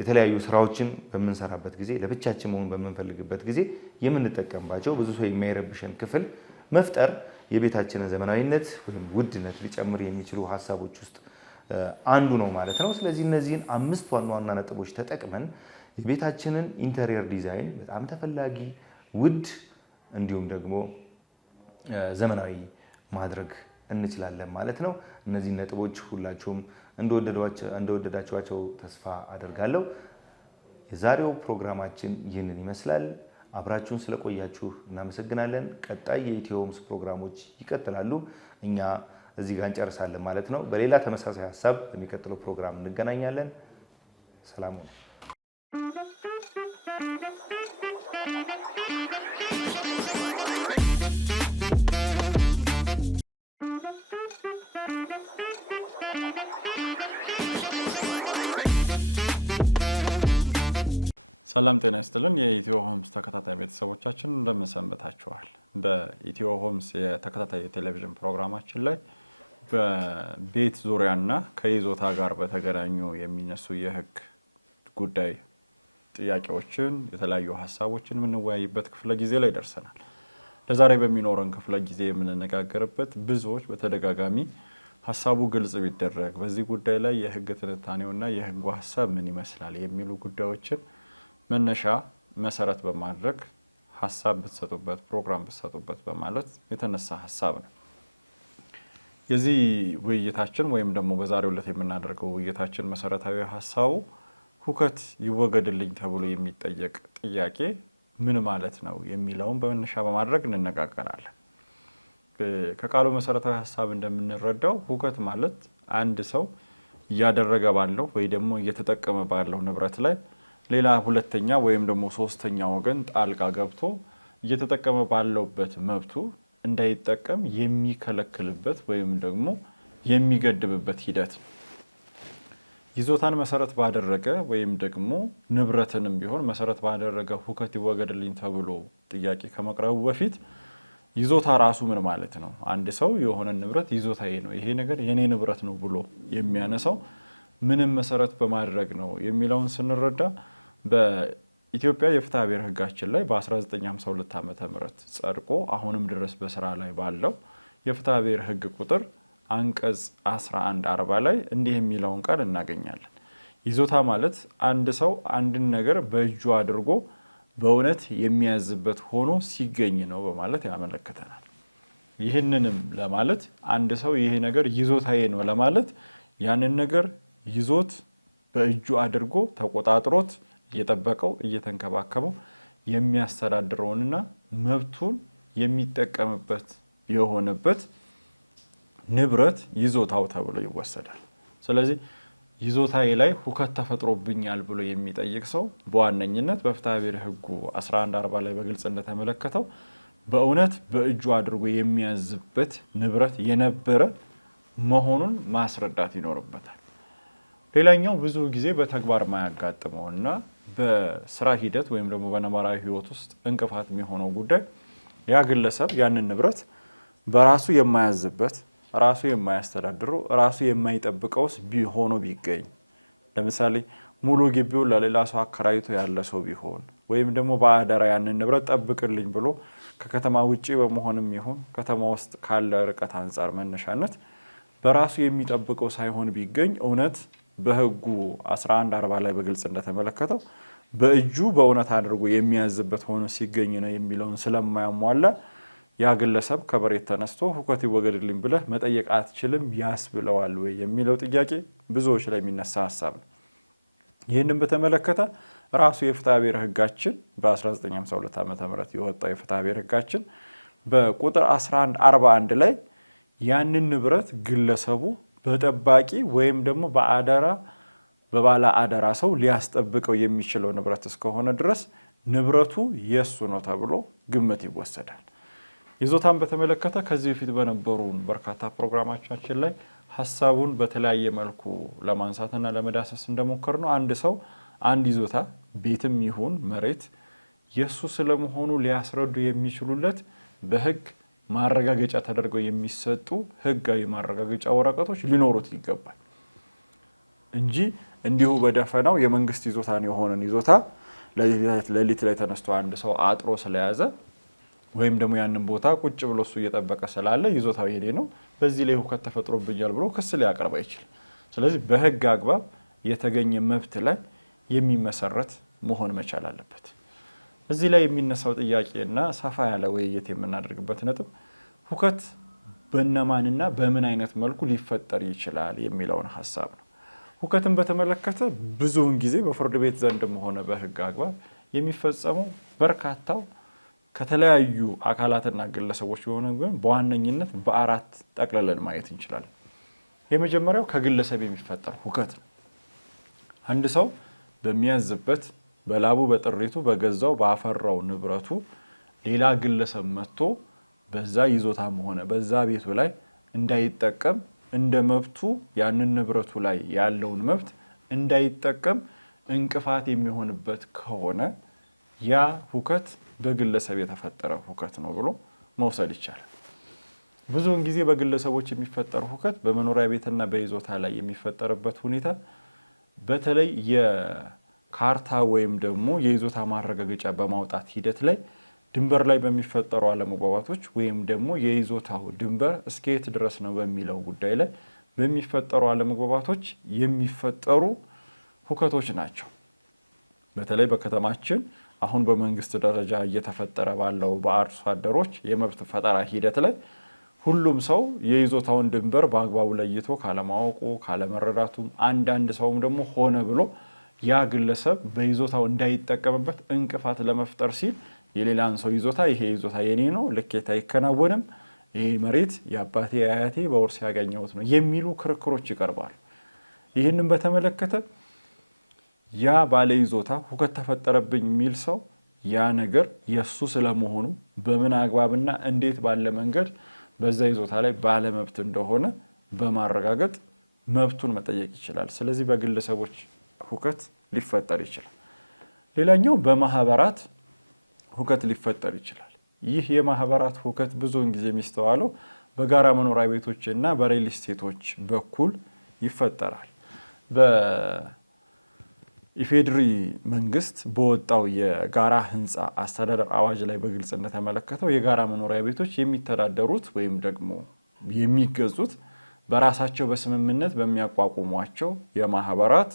የተለያዩ ስራዎችን በምንሰራበት ጊዜ፣ ለብቻችን መሆን በምንፈልግበት ጊዜ የምንጠቀምባቸው ብዙ ሰው የማይረብሸን ክፍል መፍጠር የቤታችንን ዘመናዊነት ወይም ውድነት ሊጨምር የሚችሉ ሀሳቦች ውስጥ አንዱ ነው ማለት ነው። ስለዚህ እነዚህን 5 ዋና ዋና ነጥቦች ተጠቅመን የቤታችንን ኢንተሪየር ዲዛይን በጣም ተፈላጊ፣ ውድ እንዲሁም ደግሞ ዘመናዊ ማድረግ እንችላለን ማለት ነው። እነዚህ ነጥቦች ሁላችሁም እንደወደዳችኋቸው ተስፋ አደርጋለሁ። የዛሬው ፕሮግራማችን ይህንን ይመስላል። አብራችሁን ስለቆያችሁ እናመሰግናለን። ቀጣይ የኢትዮ ሆምስ ፕሮግራሞች ይቀጥላሉ። እኛ እዚህ ጋር እንጨርሳለን ማለት ነው። በሌላ ተመሳሳይ ሀሳብ በሚቀጥለው ፕሮግራም እንገናኛለን። ሰላም ሁኑ። ሰላም ጤና ይስጥልን። የኢትዮ ሆምስ ተከታታይ ቤተሰቦቻችን እንደምን ሰንብታችኋል? በኢትዮ ሆምስ የተከታታይ ቴሌቪዥን ፕሮግራማችን ላይ በቤት ዙሪያና ከይዞታ ጋር በተገናኙ የሚነሱ የሕግ ጉዳይ ጥያቄዎችን፣ የተለያዩ ሀሳቦችን የምንወያይበት ክፍለ ጊዜ ላይ ደርሰናል። ለዛሬ በሚኖረን ክፍለ ጊዜ የምንነጋገርበት ብዙዎች በተደጋጋሚ ሀሳቡ ግልጽ ቢደረግ በዚህ ጉዳይ ላይ የሕግ ትንታኔውና የሕጉ ሀሳብ ምን ይመስላል የሚሉ ጉዳዮችን መነሻ መሰረት በማድረግ ሀሳብ ብትሰጡበት ፕሮግራም ብትሰጡበት በማለት የተነሳ ሀሳብ ነው። የዚህ ውይይታችን ወይም ደግሞ በዛሬው ዕለት የምናደርገው ውይይታችን መሰረታዊ ሀሳቡ ሁከት ይወገድልኝ ተብሎ የሚጠየቅ ጥያቄ ምን ማለት ነው የሚለውን በመነሻ በማድረግ እንነጋገራለን። ከቃሉ መሰረታዊ ሀሳብ እንደምንረዳው ሁከት ማለት አንድ ሰው እያደረገ ባለው ወይ ደግሞ እየተጠቀመ ባለው ንብረት ላይ ሌላ ሁለተኛ ወይም ደግሞ ሶስተኛ ወገን ጣልቃ ገብቶ እየተጠቀመ ባለውበት መብቱ እንዳይጠቀም የሚከለክልበት ወይም ደግሞ የሚገድብበት ሂደት ነው። ይዞታን መሰረት ባደረገ ወይም ደግሞ ንብረትንም ቢሆን መሰረት ባደረገ ሁከት ይወገድልኝ ተብሎ ጥያቄ ከመቅረቡ በፊት ይዞታ ራሱ ምን ማለት ነው? አንድ ሰው የሆነ ንብረት ይዞታዬ ነው፣ ይሄ ነገር የኔ ንብረት ነው ብሎ የሚያነሳው ምንም መሰረት በማድረግ ነው የሚለውን ስንረዳ በኢትዮጵያ የፍትሐ ብሔር ሕጋችን ላይ በ1952 ዓ.ም ጸድቆ አሁንም ድረስ በስራ ላይ ባለው የፍትሐ ብሔር ሕግ ቁጥር አንቀጽ 1140 ላይ እንዲህ የሚለውን ቃል እናገኛለን። ይዞታ ማለት አንድ ሰው አንድን ነገር በእጁ አድርጎ በእውነት የሚያዝበት ሆኖ ሲገኝ ነው በማለት ያመለክተናል። ይህንንም ለማለት አንድ ሰው ይሄ ነገር ይዞታዬ ነው ለማለት ያንን ነገር ይዞት በእጁ አድርጎ ተቆጣጥሮት እየጠበቀው እየተንከባከበው የሚያስተዳድረውንና መብቱን የሚጠቀምበት የሆነበት ንብረት ይዞታው ተብሎ ይወሰዳል። ስለዚህ ይዞታዬ ላይ ሁከት ተፈጥሮብኛል ብሎ የሚጠይቅ ሰው በዋነኝነት በፍትሐ ብሔር ሕጉ 1140 ላይ በግልጽ እንደተመለከተው በእውነት በእጁ አድርጎ የሚያዝበት ንብረት የነበረ መሆኑን ማስረዳት ይኖርበታል። ሌላኛው ብዙ ጊዜ በተግባር ማያጋጥመውና በስራ ሂደት ወይም ደግሞ በነባራዊ ህይወት ውስጥ እንቅፋት የሚሆነው ጉዳይ ያ ግለሰብ ያንን ንብረት በራሱ የማያዝበት ራሱ የማያስተዳድረው ራሱ የማይጠብቀውስ ቢሆኑ ቢገኝ ለምሳሌ ሙሉ ግቢውን ለሌላ ሰው አከራይቶ ያለ ሰው ቢሆን ወይም ደግሞ በአደራ ያንን ንብረት ጠብቅልኝ ብሎ ከከተማ ውጪ በመሆንም ይሁን ከተማ ውስጥ ካለ ርቀት አንፃር መነሻነት በራሱ የሚጠብቀው ሳይሆን ቢገኝ እውነት በህጉ 1140 ላይ በግልጽ እንደተመለከተው በእጁ በእውነት አድርጎ የሚያዝበት ሆኖ ሲገኝ ነው የሚለውን ስለማያሟላ ያ ግለሰብ ከመሬት ተነስቶ ሁከት ይወገድልኝ ብለህ መጠየቅ አትችልም ያስብለዋል ወይ የሚለው ጥያቄ ብዙዎች ላይ የሚነሳ ሐሳብ ነው። ይህንን በተመለከተ ራሱ የፍትሐ ብሔር ህጋችን በ1952 ዓ.ም የወጣው የፍትሐ ብሔር ህጋችን በቁጥር 1141 ላይ ያንን ንብረት ግለሰቡ በጠባቂ ወይም ደግሞ በአደራ በባለ አደራ ሰው ሊያስጠብቀው የሚችለው ንብረት እስከሆነ ድረስ ንብረቱ የሱ ነው ተብሎ ግምት ይወሰዳል። ይዞታን በተመለከተ ከዚህ በፊት በነበሩ በርካታ ፕሮግራማችን ላይ ሐሳቡን በተለያየ መልኩ ለማንሳትና ለመዳሰስ እንደሞከር ነው አንድ ሰው አንድ ይዞታ ቤትም ይሁን መሬት የሱ ስለመሆኑ ሊያስረዱ የሚችሉለት በህግ ማረጋገጫ ተደርገው የሚሰጡ ህጋዊ ማረጋገጫ ወረቀቶች ሊኖሩት ይገባል እንጂ እንዲሁ በደፈናው የመንግስት ይዞታን የሆነን ይዞታ ለሊት ላይ ተነስቶ አንድ ሰው አጥሮ ስለያዘ ወይም ደግሞ ያንን ቦታ ቁጭ ብሎ እሱ እየጠበቀ ስላለ ይዞታው የኔ ነው በዚህ ላይ ሁከት ተፈጥሮብኛል ብሎ ክስ ሊያቀርብ አይችልም። ስለዚህ በህግ አግባብ የተገኘ መብት ላይ የሚመሰረት መሆን መቻል አለበት። እዚህ ላይ የሚነሳው ጥያቄና ሰፋ ያለ ውይይት የምናደርግበት ነጥብ ሁከት በእነማንና በምን አይነት መልኩ ሊፈጠር ይችላል የሚለውን ሐሳብ ነው። ሁከትን በተመለከተ ብዙውን ጊዜ በፍርድ ቤት ዘንድም ሆነ በህግ አግባብ የሚፈጸመው በርካታው ከተለያዩ አካላትና ግለሰቦች ቢሆኑ ግን በዋነኝነት በአራት ጠቅለለን ማየት እንችላለን። የመጀመሪያው ከግለሰብ የሚፈጠር ሁከት ነው። አንድ ሰው በሚያዝበት በላቡ በጥሪቱ በገዛው ባፈራው ንብረቱ ሌላ ግለሰብ መጥቶ በዛ ይዞታም ሆነ በዛ ቤቱ ላይ እንዳይጠቀም እንደ መብቱ ያንን ንብረቱ ላይ ያለውን መብት እንዳይጠቀም እንቅፋት የሚሆንበት ከሆነ ያ ሁከት በግለሰብ የተፈጠረ ሁከት ነው ብሎ መውሰድ ይቻላል። ብዙውን ጊዜ በግለሰቦች የሚፈጠር ሁከት በመኖሪያ ቤትና በይዞታ ላይ የሚፈጠርበት ሁኔታ በተለይ የካርታ ወይም ደግሞ የይዞታ ማረጋገጫ በማውጣት ሂደት ላይ ድንበር ላይ በሚፈጠሩ አለመግባባቶች ወይም ደግሞ የይዞታው ድንበር እስከየት ድረስ ነው በሚለው ጉዳይ ላይ በሚፈጠሩ አለመግባባቶች የሚፈጠሩ ሁከቶች ናቸው። በተለይ በከተማችን አሁን በመንግስት ደረጃ እየተፈጠረ ባለው በአርሶ አደሮች የመብት ፈጠራ ሂደት ላይ ሁሉም ሰው የይዞታውን ድንበር በአግባቡ ለይቶ ካለማወቁ ካለመረዳቱም አንዳንድ ሰውም ደግሞ ሆነ ብሎ ያ ግለሰብ በይዞታው እንዳይጠቀምበት እንቅፋት ለመፍጠር ሲል የሌላን ሰው ይዞታ ይሄ ይዞታ የኔ ነው ልኬት አይከናወንም ይሄ መሬት የአባቴ አያቴ በውርስ ያገኘሁት ነው የሚሉ ክርክሮች ይቀርባሉ። ይህንን በተመለከተ ያ ባለ ይዞታ ሁከት ተፈጠረብኝ የሚል ሰው ያ ነገር የሱ ስለመሆኑ በምን አግባብና እንዴት ባለ መንገድ በዛ ይዞታ ላይ ባለ መብት እንደሆነ በማረጋገጥ መብቱን መጠየቅ ይችላል። ስለዚህ በግለሰቦች ሁከት ሊፈጠር ይችላል። ሌላኛው በማህበራት ሁከት ሊፈጠር ይችላል። ይህ የማህበራት ሁከት ብዙውን ጊዜ የሚስተዋለው በጋራ መኖሪያ ቤቶችና በሪል ስቴቶች በኩል ይፈጠራል። በኢፌድሪ መንግስት በወጣው የጋራ ህንፃ አስተዳደር አዋጅ ላይ በግልጽ እንደተመለከተው የጋራ መኖሪያ ቤቶች የሚተዳደሩት ወይም ደግሞ የሚገዙት በራሳቸው በስምምነት በሚያቋቁሟቸው የማህበራት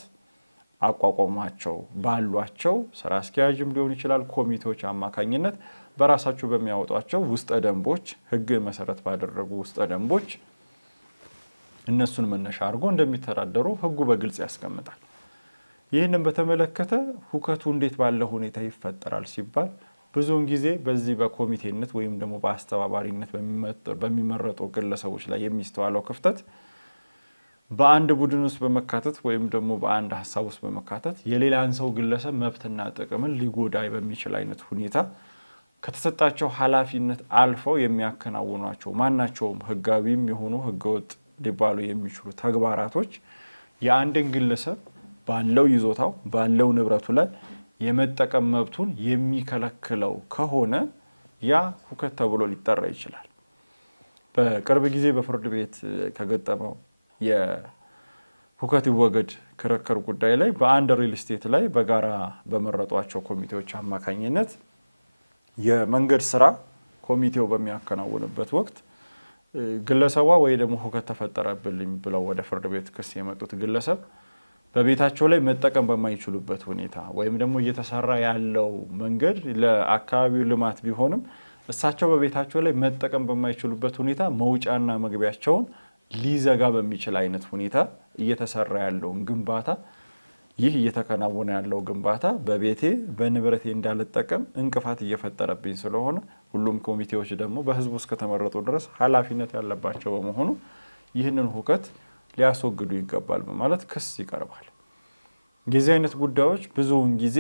አቋቋሟቸው ባሏቸው ስራ አስኪያጅም ሊሆን ይችላል ኮሚቴዎች አማካኝነት በራሳቸው በሚያወጧቸው ውስጠ ደንቦች ህግን መሰረት ባደረጉ ውስጠ ደንቦች እነሱን መነሻ አድርጎ እንደሚተዳደሩ ህጉ በግልጽ ያስቀምጣል። ይህንን በተመለከተ ሁከቱ እንዴት ባለ ሁኔታ ይፈጠራል ሲባል ብዙውን ጊዜ በዚህ በኮሚቴነት ወይም ደግሞ በአስተባባሪነት በሚመረጡ ግለሰቦች ላይ የሚስተዋለው ክፍተት በአንድ ቡድን ውስጥ በመካተት ወይም ደግሞ በአንድ ሀሳብ ውስጥ በመካተት የሌላን ሰው ግለሰብ መብትና ጥቅምን ሊጎዳ በሚችል አይነት ሁኔታ ከተሰጣቸው ኃላፊነት አልፈው የሚያከናውኗቸው ማናቸውም ህጋዊም የሆኑ ህገወጥ ሊባሉ የሚችሉ ተግባራቶች የአንድን ግለሰብ ባለው ይዞታው ባለው ንብረቱ ላይ የመጠቀም መብቱን የሚከለክለው ከሆነ ያ ሁከት ተብሎ ሊጠራ ይችላል። በቅርብ ጊዜ በፍርድ ቤት ከገጠመው የሁከት ይወገድ ክርክር ጉዳይ ላይ በአንድ ሪል ስቴት ላይ በጋራ በመረጧቸው ኮሚቴዎች አማካኝነት የመንገድ ስራ ኮሚቴው በሚያከናውንበት ወቅት ግለሰቧ ወይ ደግሞ ሁከት ተፈጠረብልኝ ብለው ወደ ፍርድ ቤት ክስ የመጡት ግለሰብ በቤታቸው ላይ መጠቀም በማይችሉበት ሁኔታ ወይም ደግሞ እየተሰራ ያለው መንገድ ለአካባቢው ልማት ቢሆንም እሳቸው በቤታቸው ላይ መጠቀም በማይችሉበት ሁኔታ መውጫና መግቢያቸውን ሊዘጋ በሚችል አይነት ሁኔታ እየተሰራ ያለውን ግንባታ ይህ እየተከናወነ ያለው ግንባታ በቤቴ በንብረቴ እንዳልጠቀም እንቅፋት እየፈጠረብኝ ስለሆነ ሁሉም ኮሚቴዎች ደግሞ በህዝቡ እስከተመረጡ ድረስ ኃላፊነት ያለባቸው በመሆኑ ይህንን ሁከት ሊያስወግዱ ይገባል በማለት ክስ ይቀርባል። የዚህ አይነት ጉዳዮች ብዙውን ጊዜ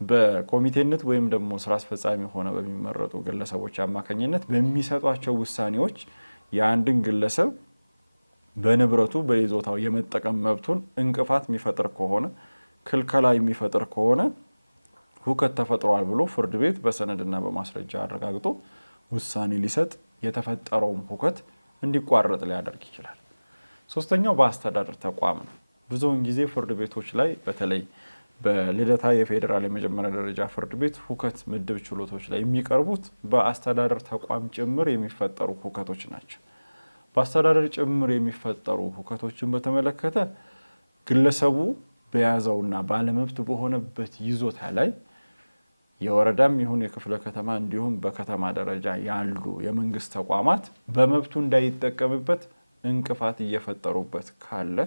በኮሚቴነት ወይም ደግሞ ስራ አስፈጻሚ ሆነ በሚመረጡ ግለሰቦች አማካኝነት በሚሰጧቸው ውሳኔዎች የአንድን ግለሰብ በንብረቱ በይዞታው የመጠቀም መብቱን እንቅፋት የሚፈጥር ከሆነ ክልከላ የሚፈጥር ከሆነ ሁከት ተፈጥሯል ብሎ ፍርድ ቤት በሰነድና በማስረጃ አረጋግጦ ውሳኔ ሊሰጥ የተፈጠረውም ሁከት እንዲቋረጥ ሊያደርግ ይችላል። ሶስተኛው በአስተዳደር ተቋም ነው። ብዙውን ጊዜ ፍርድ ቤቶች ላይ በተለይ በልደታ የፌዴራል የመጀመሪያ ደረጃ ፍርድ ቤት ሁከት ምድብ ችሎቶች ላይ የሚቀርቡት በአስተዳደር ተቋም ጭምር የሚፈጠሩ ሁከቶች ናቸው። በአስተዳደር ጭምር የሚፈጠሩ ሁከቶችን በተመለከተ ግለሰቡ በያዘውና ባለመብት በሆነበት ይዞታ ላይ የወረዳም ይሁን የክፍለ ከተማ እንዲሁም በከተማ ደረጃ ያሉ የመንግስት ተቋማት በመብቱ እንዳይጠቀምበት እንቅፋት እየፈጠሩበት ካለ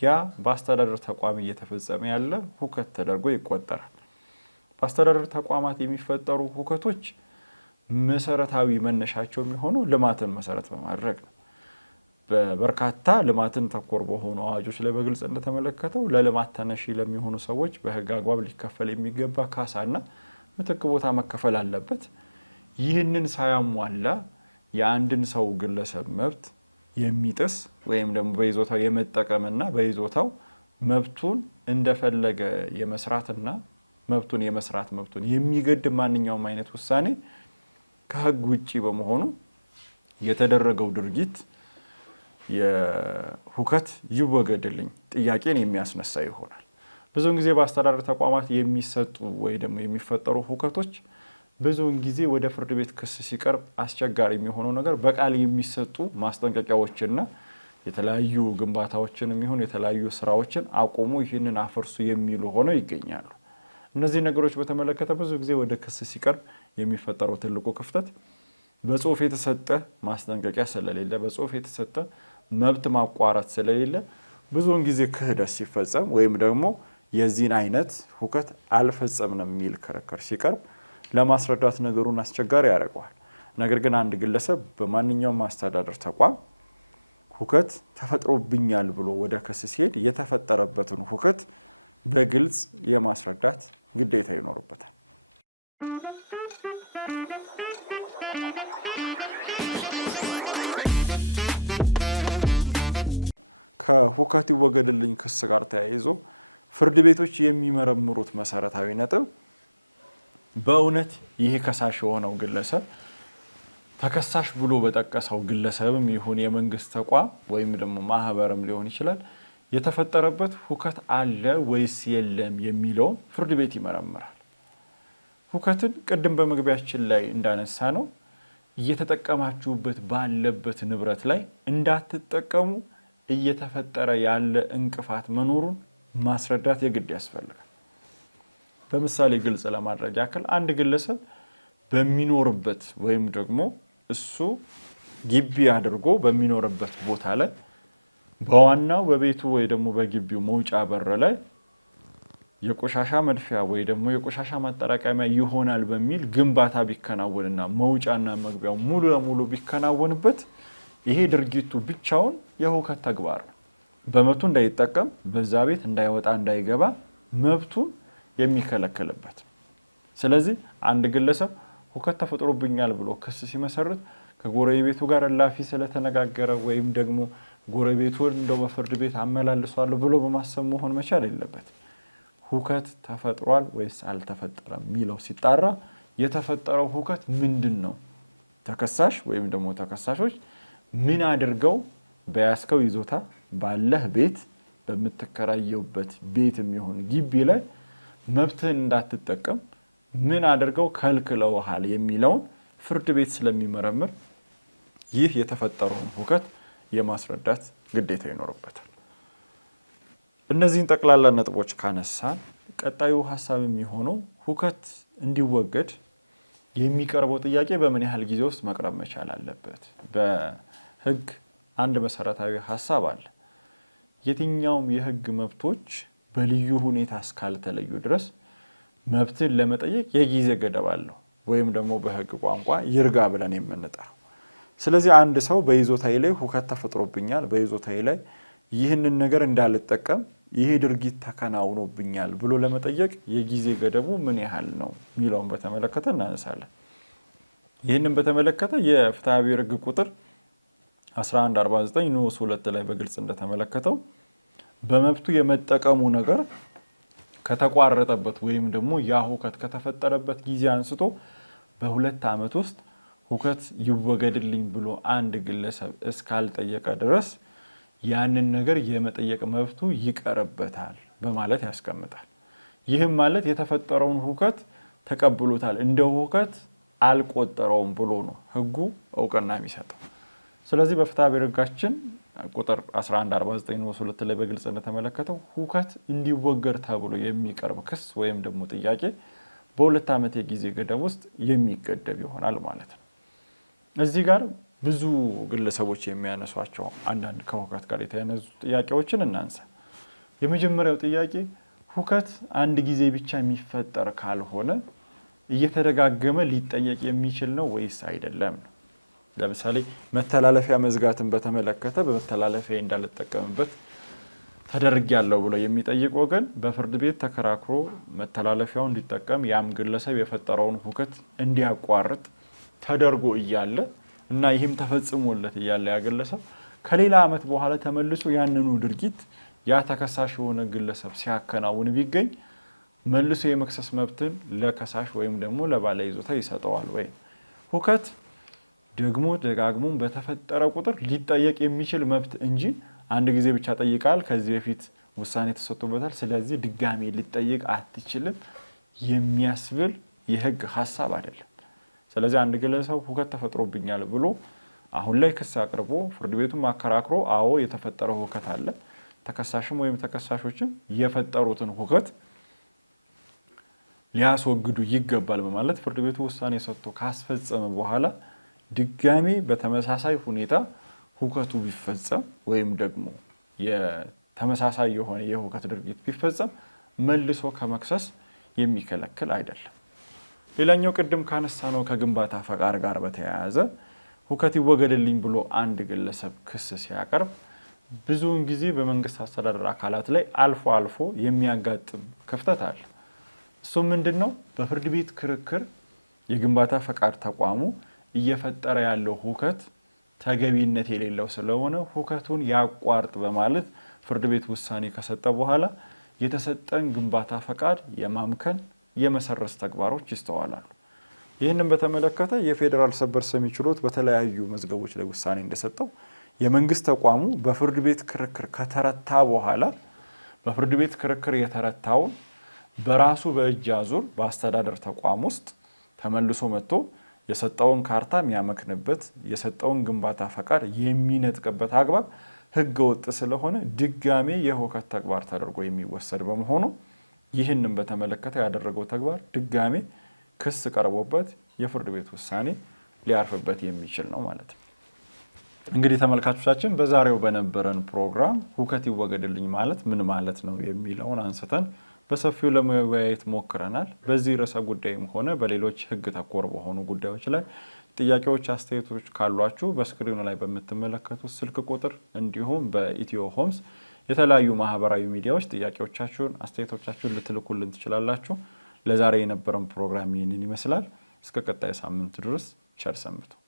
ያ በአስተዳደር ተቋም እየተፈጸመ ያለ ሁከት ተደርጎ ይቆጠራል። በአስተዳደር ተቋማት የሚፈጠሩ ሁከቶች መሰረታዊ መነሻቸው የሚሆነው ልማትን መሰረት በማድረግ ነው። በበርካታ ልማትን ተኮር በሆኑ አዋጆች ላይ በግልጽ እንደተመለከተው ለልማት ተነሺ ለሚሆኑ ሰዎች በህግ አግባብ ሊከፈል የሚገባ ካሳና ምትክ ቦታ መከፈል አለበት። ይህንን ሳያሟላ የአንድን ሰው ግለሰብ መብት የሚጥስ ወይም ደግሞ በይዞታው የመጠቀምና በይዞታው መብቱን እንደፈለገ የመስራትና መብቱን የመስራት መብቱን የሚገድብ ማንኛውም አይነት ውሳኔ ከህግ ውጪ በመሆኑ የተደረገው ድርጊት የሁከት ይወገድልኝ ጥያቄን የሚያስነሳ ይሆናል። ብዙውን ጊዜ በአስተዳደር ተቋማት የሚሰጡ ወይ ደግሞ የሚፈጠሩ ሁከቶች ብዙውን ጊዜ ወደ ፍርድ ቤት ክስ ሲቀርብ አስቸጋሪ የሚሆነው ነገር በቃል የሚሰጡ ማስጠንቀቂያዎችና የተለያዩ ግንባታዎችን የሚሆን የተለያዩ ስራዎችን አቆሙ፣ ይህንን አፈርሱ የሚሉ ሆነው ይገኛሉ። እነዚህ ነገሮች በተመለከተ ብዙ ጊዜ ወደ ክስ ሲቀርብ የሚፈጠረው ትልቁ ክፍተት በጽሁፍ የተሰጠ ማስጠንቀቂያ ስለሌለ፣ በጽሁፍ የተሰጠ መብት ማቋረጥ ስለሌለ ብዙውን ጊዜ ክህደት ሲፈጸም ወይም ደግሞ የዚህን አይነት ሁከት አልፈጸምንም የሚል ክርክር ሲቀርብ ለማስረዳት ነገሩን አስቸጋሪ ያደርገዋል። ነገር ግን አንድ ግለሰብ በማንኛውም ማስተዳደር ተቋም ሁከት ተፈጥሮብኛል ብሎ ወደ ክስ ሲሄድ የተፈጠረበትን ሁከት በግልጽ የማስረዳት ግዴታ ይኖርበታል። ከሁከት ይወገድልኝ ክስ ጋር ተያይዞ ፍርድ ቤቶች የሚመረምሩት መሰረታዊ ነጥብ በእውነት ይህ ከሳሽ የሆነው ግለሰብ ተከሳሽ ብሎ በጠቀሰው ግለሰብም ይሁን የመንግስት ተቋም ወይም ደግሞ ማህበርም ሊሆን ይችላል የተፈጠረበት ሁከት አለ ወይስ የለም የሚለውን ፍርድ ቤት ይመረምራል። ሁከትን ቅድም በመግቢያችን ላይ እንዳነሳ ነው እየተጠቀማችሁበት ባለበት ንብረት ላይ እንዳትጠቀሙ እየተፈጠረ ያለ እንቅፋት መኖሩን ማስረዳት የግድ ያስፈልጋል። በምሳሌ ግልጽ ለማድረግ ያክል አንድ ግለሰብ በሚኖርበት ወይም ደግሞ እሱ ግቢ አድርጎ በሚኖርበት ቦታ ላይ በዋናው በቤቱ ወይ ደግሞ በግቢው መውጫ በር ላይ የቆሻሻ መድፊያ ወይ ደግሞ የቆሻሻ ማጠራቀሚያ ይሆናል በሚል ግንባታ ቢከናወንና መውጫና መግቢያው ሙሉ ለሙሉ ቢከናወንበት ይሄ ድርጊቱ ብቻውን የሁከት ተግባር ነው። በመብቱ እንዳይጠቀም በዛ ቤት እንዳይወጣ እንዳይገባ መብቱን የሚከለክልበት። ስለዚህ አንድ ግለሰብ ሁከት ተፈጥሮብኛል ብሎ ክስ ሲመሰርት ከጎረቤቱ ጋር እላፊ ስለተነጋገረ ወይም ደግሞ ጎረቤቱን እንደው በፍርድ ቤት አመላልሷል ብሎ በማሰብ መሆን መቻል የለበት። ሁከት ተፈጥሯል ወይስ አልተፈጠረም የሚለው ሲጣራ የተፈጠረው ሁከት ምንድን ነው? ተከሳሽ ወይም ደግሞ ተከሳሾች ምን አድርገው በያስከው ይዞታ ባለህ ቤት በመተከራየውበት ቤት የሚሆን ግቢ ላይ መብትህን እንዳትጠቀም ምን አድርገው ከልክለውሃል የሚለው ፍርድ ቤት ስለሚመረምር ይህ የተፈጠረውን ሁከት የማስረዳት ግዴታ ይኖርበታል። እነዚህን ጠቅላላ ነጥቦች ካነሳን ቀጣዩ ሐሳብ የሚሆነው ሁከት እንዲወገድ የሚቀርበው ጥያቄ በምን ያህል ጊዜ ውስጥ መቅረብ መቻል አለበት? በህግ አንድ መሰረታዊ ሐሳብ አለ። የትኛውም የህግ መብቶች በልዩ ሁኔታ እስካልተለዩ ድረስ መብትን ለመጠየቅ የጊዜ ገደብ አለው ወይም ደግሞ በህግ ቋንቋ ይርጋ ብለን የምንጠራው። ስለዚህ አንድ ሰው በይዞታዬ ላይ ሁከት ተፈጥሮብኛል፣ በይዞታዬ ላይ ይህንን ነገር እንዳልጠቀም ይሄ ድርጊት ተከናውኖብኛል ብሎ ለመጠየቅ የጊዜ ገደቡ ምን ያህል ነው የሚለውን በተመለከተ እናነሳለን። ይህንን በተመለከተ የፍትሐ ብሔር ህግ ቁጥር 1149 ንዑስ 2 ላይ በግልጽ እንደተመለከተው በመብቱ የመጠቀሙ ነገር ከተቋረጠበት ወይም ደግሞ ያ ሁከት ከተፈጠረበት ጊዜ አንስቶ በ2 ዓመት ውስጥ ሁከት ይወገድልኝ ብሎ አንድ ግለሰብ እስካልጠየቀ ድረስ ያንን ነገር የመጠየቅ መብቱ ይቀርበታል በማለት ያስቀምጣል። ይህም ማለት የተፈጠረውን ሁከት ተቀብሎታል፣ እንደ ሁከት አልቆጠረውም ብሎ ነው ህጉ እውቅና የሚሰጠው። ስለዚህ በፍትሐ ብሔር ህጋችን ቁጥር 1149 ንዑስ 2 ላይ በግልጽ እንደተመለከተው ሁከት እንዲወገድ ተብሎ የሚቀርብ ክስ ወይም ደግሞ ጥያቄ በ2 ዓመት የጊዜ ገደብ ውስጥ የሚገደብ ይሆናል ማለት ነው። እዚህ ጋር ብዙ ግለሰቦች የሚያነሷቸው አንዳንድ ከሁከት ጋር የተያያዙ ጥያቄዎችን እናንሳ። የመጀመሪያው ጥያቄ ሁከት አንድ ጊዜ ብቻ የሚፈጠር ካልሆነ እየተደጋገመ ሊጠየቅ የሚችል ነው ወይስ አይደለም ነው። ለምሳሌ መተላለፊያ መዝጋትን በተመለከተ በመተላለፊያ እንዳልጠቀምበት ተደርጊያለሁ ብሎ የሚጠይቅ ወገን በፍርድ ቤት ተከራክሮ መተላለፊያውን እንዲጠቀም ያም ግለሰብ የፈጠረውን ሁከት እንዲያቋርጥ ተደርጎ እያለ እና ይህም ተፈጽሞለት እያለ ያ ግለሰብ ከሌላ ዓመት በኋላ ተመልሶ ያንኑ ድርጊት ያ ተከሳሽ የሆነ ግለሰብ ሲያከናውን ቢገኝ መልሶ የመክሰስ መብትን ለከሳሽ ወይም ደግሞ ለባለ ይዞታ ይሰጠዋል ወይ? ሁከት ደግሞ ደጋግሞ በተፈጠረ ቁጥር ሊጠየቅ የሚችል መብት እንጂ አንድ ጊዜ ብቻ ጠይቃል፣ ከዚህ በፊት ውሳኔ ተሰጥቶበታል፣ ስለዚህ ድጋሚ ሊጠየቅ አትችልም የሚያስብል የህግ ሐሳብ አይደለም። ስለዚህ አንድ ግለሰብ ሁከት ተፈጥሮብኛል ብሎ አሁን ላይ ክስ አቅርቦ ፍርድ ቤቱን አከራክሮ አዎ የተፈጠረው ሁከት አለ፣ ተከሳሽም ወይም ተከሳሾችም የፈጠሩትን ሁከት ሊያስወግዱ ይገባል በማለት ፍርድ ቤቱ ውሳኔ ሰጥቶ ካስፈጸመ በኋላ ድጋሚ በተመሳሳይ ሁኔታ ሁከቱ ቢፈጸም ወይም ደግሞ የተመሳሳይ የሆነ የሁከት ድርጊት ቢፈጸም መልሶ ከመክሰስ የሚከለክል አይደለም። ሌላኛው ቅድም ካነሳነው ከግንባታ ፈቃድ ጋር በተያያዘ ሁከት ይወገድልኝ ብሎ አንድ ግለሰብ ክስ ሲያቀርብ ብዙውን ጊዜ በመንግስት አስተዳደር አካላት ላይ አልፎ አልፎ የሚያጋጥም ክፍተት አለ። እሱ ምንድነው? በፍርድ ቤት ክርክር የግንባታ ፈቃድ ተቋሙ እየፈጠረ ያለው ሁከት ተገቢነት የሌለው ስለሆነ ሁከቱን ያቋርጥ በማለት ፍርድ ቤት ውሳኔ ከሰጠ በኋላ የተሰጠን ግንባታ ፈቃድ የማምከን የመሰረዝ ተግባሮች ይስተዋላሉ። ይህንን በተመለከተ የፌዴራል ሰበር ሰሚ ችሎት በተለያዩ መዝገቦች ላይ ውሳኔ እንደሰጠው የመንግስት ተቋሙ በፍርድ ቤት ክርክር ከተረታ በኋላ በፍርድ ቤት ክርክር የተረታውን በራሱ በእጅ አዙር በአስተዳደር ተቋም ውስጥ ተመልሶ መጥቶ የሰጠውን ካርታ የሚያመክንበት የሰጠውን ግንባታ ፈቃድ የሚነጥቅበት አግባብ ህገ ወጥ ስለሆነ ድጋሜ የሁከት ተግባር ተደርጎ የሚወሰድ በመሆኑ ይህንን በተመለከተ ያደረገው ተግባር ድጋሜ ክስ ቀርቦበት የፍርድ ቤት ውሳኔ ሊያርፍበት የሚችል ነው ማለት ነው። እንግዲህ ተመልካቾቻችን በዛሬው በነበረን ፕሮግራም ሁከት ይወገድልኝ ማለት ምን ማለት ነው የሚለውን አንስተን በሰፊው ለመወያየት ሞክረናል። በዚህ ርዕሰ ጉዳይም ሆነ በሌሎች ህግ ተኮር በሆኑ ጉዳዮች ላይ ጥያቄዎች፣ አስተያየቶች ካሏችሁ በስክሪኑ ላይ በምትመለከቱት ስልክ ቁጥር እንዲሁም በኢትዮ ሆምስ የተለያዩ ማህበራዊ ሚዲያዎች ጥያቄዎቻችሁን፣ አስተያየቶቻችሁን ልትልኩልን ትችላላችሁ። ለዛሬ የነበረን ፕሮግራም ይህንን ይመስላል። እስከ ቀጣይ ሳምንት ድረስ ቸር ሰንብቱ።